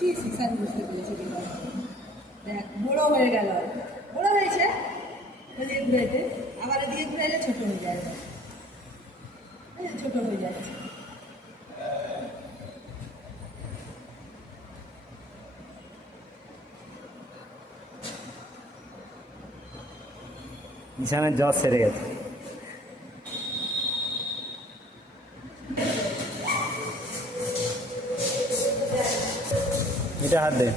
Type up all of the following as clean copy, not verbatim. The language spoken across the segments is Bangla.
পেরেছি, শিক্ষান বুঝতে পেরেছি। দেখ বড়ো হয়ে গেল, বড়ো হয়েছে, এদিকে ঘুরেতে আবার এদিকে ঘুরে এলে ছোটো হয়ে যায়, ছোটো হয়ে যাচ্ছে। ঈশানের জ্বর সেরে গেছে। এটা হাত দে।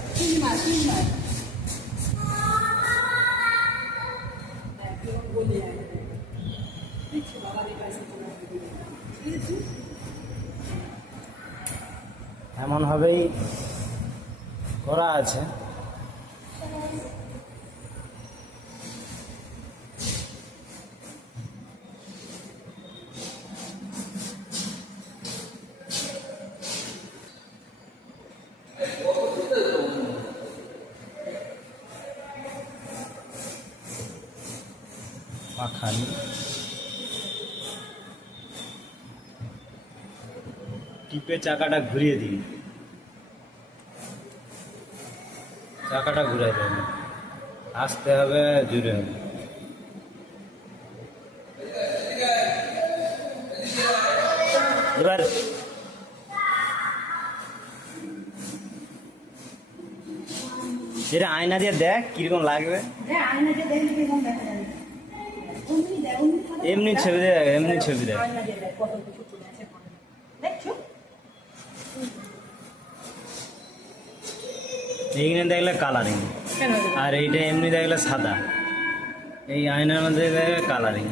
এমনভাবেই করা আছে। পাখানি টিপে চাকাটা ঘুরিয়ে দিই, চাকাটা ঘুরাই দেবে, আসতে হবে, জুড়ে হবে। এবার এটা আয়না দিয়ে দেখ কিরকম লাগবে। এমনি ছবি দেখ, এমনি ছবি দেখ। এইখানে দেখলে কালারিং, আর এইটা এমনি দেখলে সাদা। এই আয়নার মধ্যে দেখলে কালারিং।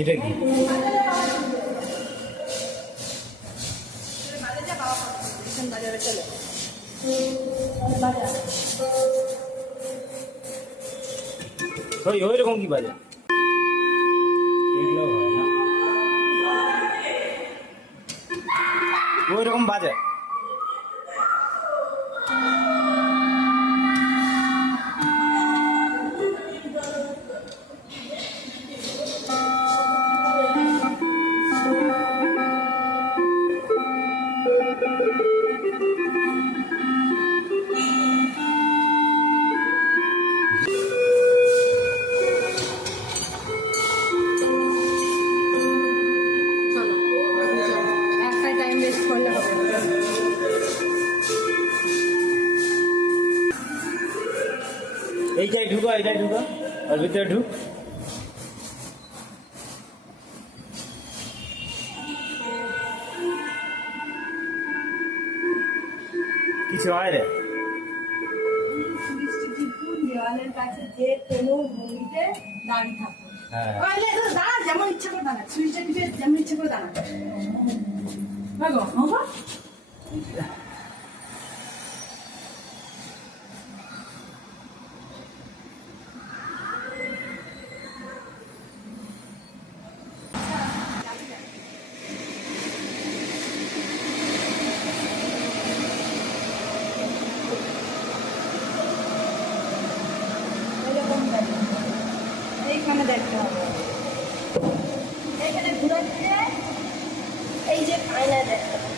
এটা কি? ওই রকম কি বাজে? ওই রকম বাজে। এইটাই ঢুকো, এইটাই ঢুকো, ওর ভিতরে ঢুক। কিছু হয় রে? দেওয়ালের কাছে যে কোনো ভূমিতে দাঁড়িয়ে থাকো, দাঁড়া, যেমন ইচ্ছা করে দাঁড়া, সুইচে নিচে যেমন ইচ্ছা করে দাঁড়া। এইখানে দেখতে হবে, এইখানে ঘুরাচ্ছে, এই যে আয়না দেখতে হবে।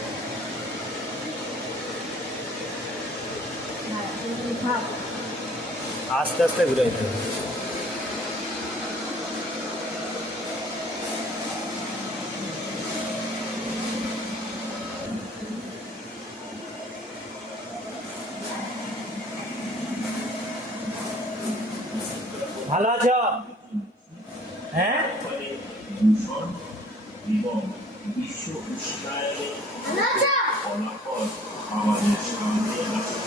আস্তে আস্তে ঘুরাইতে হবে। ভালো আছো? হ্যাঁ, বিশ্ব উষ্ণায়নের ফলাফল আমাদের সামনে আসছে।